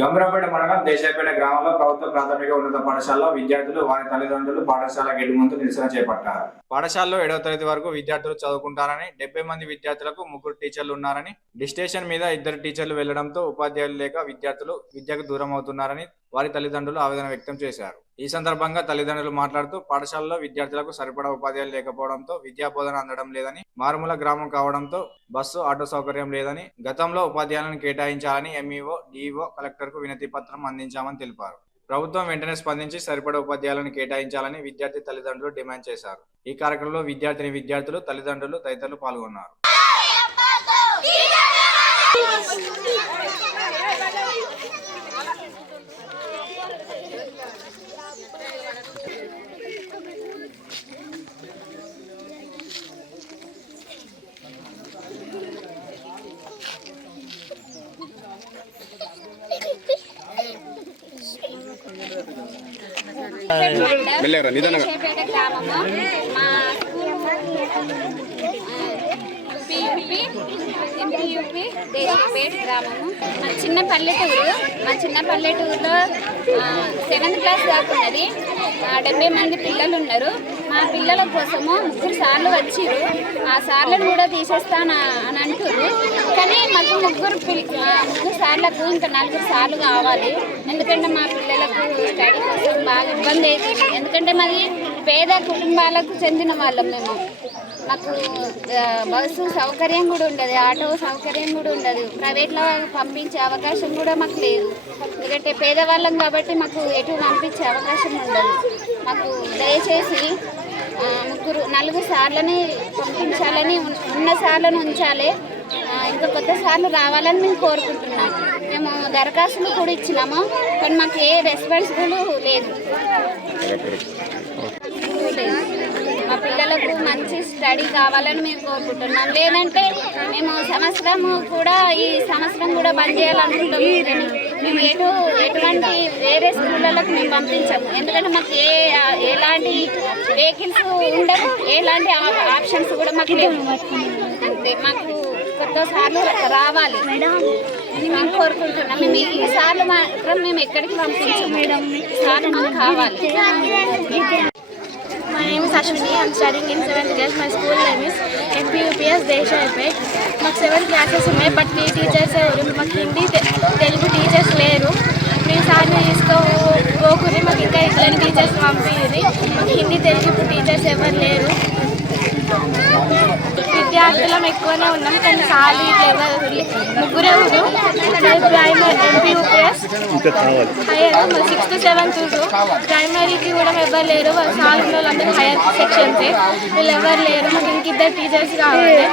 గంభీరపేట మండలం దేశాయపేట గ్రామంలో ప్రభుత్వ ప్రాథమిక ఉన్నత పాఠశాలలో విద్యార్థులు వారి తల్లిదండ్రులు పాఠశాల గేటు ముందు నిరసన చేపట్టారు. పాఠశాలలో 7వ తరగతి వరకు విద్యార్థులు చదువుకుంటారని 70 మంది విద్యార్థులకు 3 టీచర్లు ఉన్నారని డిస్టేషన్ మీద 2 టీచర్లు వెళ్లడంతో ఉపాధ్యాయులు లేక విద్యార్థులు విద్యకు దూరం అవుతున్నారని వారి తల్లిదండ్రులు ఆవేదన వ్యక్తం చేశారు. ఈ సందర్భంగా తల్లిదండ్రులు మాట్లాడుతూ పాఠశాలలో విద్యార్థులకు సరిపడా ఉపాధ్యాయులు లేకపోవడంతో విద్యా బోధన అందడం లేదని, మారుమూల గ్రామం కావడంతో బస్సు ఆటో సౌకర్యం లేదని, గతంలో ఉపాధ్యాయులను కేటాయించాలని ఎంఈఓ, డిఈఓ, కలెక్టర్కు వినతి పత్రం అందించామని తెలిపారు. ప్రభుత్వం వెంటనే స్పందించి సరిపడా ఉపాధ్యాయులను కేటాయించాలని విద్యార్థి తల్లిదండ్రులు డిమాండ్ చేశారు. ఈ కార్యక్రమంలో విద్యార్థులు, తల్లిదండ్రులు తదితరులు పాల్గొన్నారు. దేశాయపేట గ్రామము మా చిన్న పల్లెటూరులో 7th క్లాస్ దాకా ఉన్నది. 70 మంది పిల్లలు ఉన్నారు. మా పిల్లల కోసము 3 సార్లు వచ్చిర్రు. ఆ సార్లను కూడా తీసేస్తాను అని అంటున్నారు. కానీ మాకు 3 సార్లకు ఇంకా 4 సార్లు కావాలి. ఎందుకంటే మా పిల్లలకు స్టడీ కోసం బాగా ఇబ్బంది అవుతుంది. ఎందుకంటే మాది పేద కుటుంబాలకు చెందిన వాళ్ళం మేము. మాకు బస్సు సౌకర్యం కూడా ఉండదు, ఆటో సౌకర్యం కూడా ఉండదు, ప్రైవేట్లో పంపించే అవకాశం కూడా మాకు లేదు. ఎందుకంటే పేదవాళ్ళం కాబట్టి మాకు ఎటు పంపించే అవకాశం ఉండదు. మాకు దయచేసి 4 సార్లని పంపించాలని, ఉన్న సార్లను ఉంచాలి, ఇంకా కొత్త సార్లు రావాలని మేము కోరుకుంటున్నాం. మేము దరఖాస్తులు కూడా ఇచ్చినాము, కానీ మాకు ఏ రెస్పాన్సిబుల్ లేదు. మా పిల్లలకు మంచి స్టడీ కావాలని మేము కోరుకుంటున్నాం. లేదంటే మేము ఈ సంవత్సరం కూడా బంద్ చేయాలనుకుంటాము. మేము ఎటువంటి వేరే స్కూళ్ళకు మేము పంపించాము. ఎందుకంటే మాకు ఎలాంటి వెహికల్స్ ఉండవు, ఎలాంటి ఆప్షన్స్ కూడా మాకు లేవు. అంతే, మాకు కొత్త సార్లు రావాలి అని మేము కోరుకుంటున్నాం. మేము ఈ సార్లు మాత్రం మేము ఎక్కడికి పంపించాము మేడం, సార్లు మాకు కావాలి. My name is Ashwini. I am studying in 7th class. My school name is MPUPS Desaipeta. మాకు 7 క్లాసెస్ ఉన్నాయి, బట్ 3 టీచర్స్ ఎవరు. మాకు హిందీ, తెలుగు టీచర్స్ లేరు. మేము సార్ని తీసుకోకుని మాకు ఇంకా ఇట్లని టీచర్స్ పంపించింది. మాకు హిందీ, తెలుగు టీచర్స్ ఎవరు లేరు. విద్యార్థులం ఎక్కువనే ఉన్నాం, కానీ సార్లు ఇట్లా ఎవరు 3 primary MPUPS hire 6th to 7th ప్రైమరీకి కూడా ఎవరు లేరు. సార్ వాళ్ళందరూ హైయర్ సెక్షన్స్, వీళ్ళు ఎవరు లేరు. మాకు ఇంక 2 టీచర్స్ కావాలి.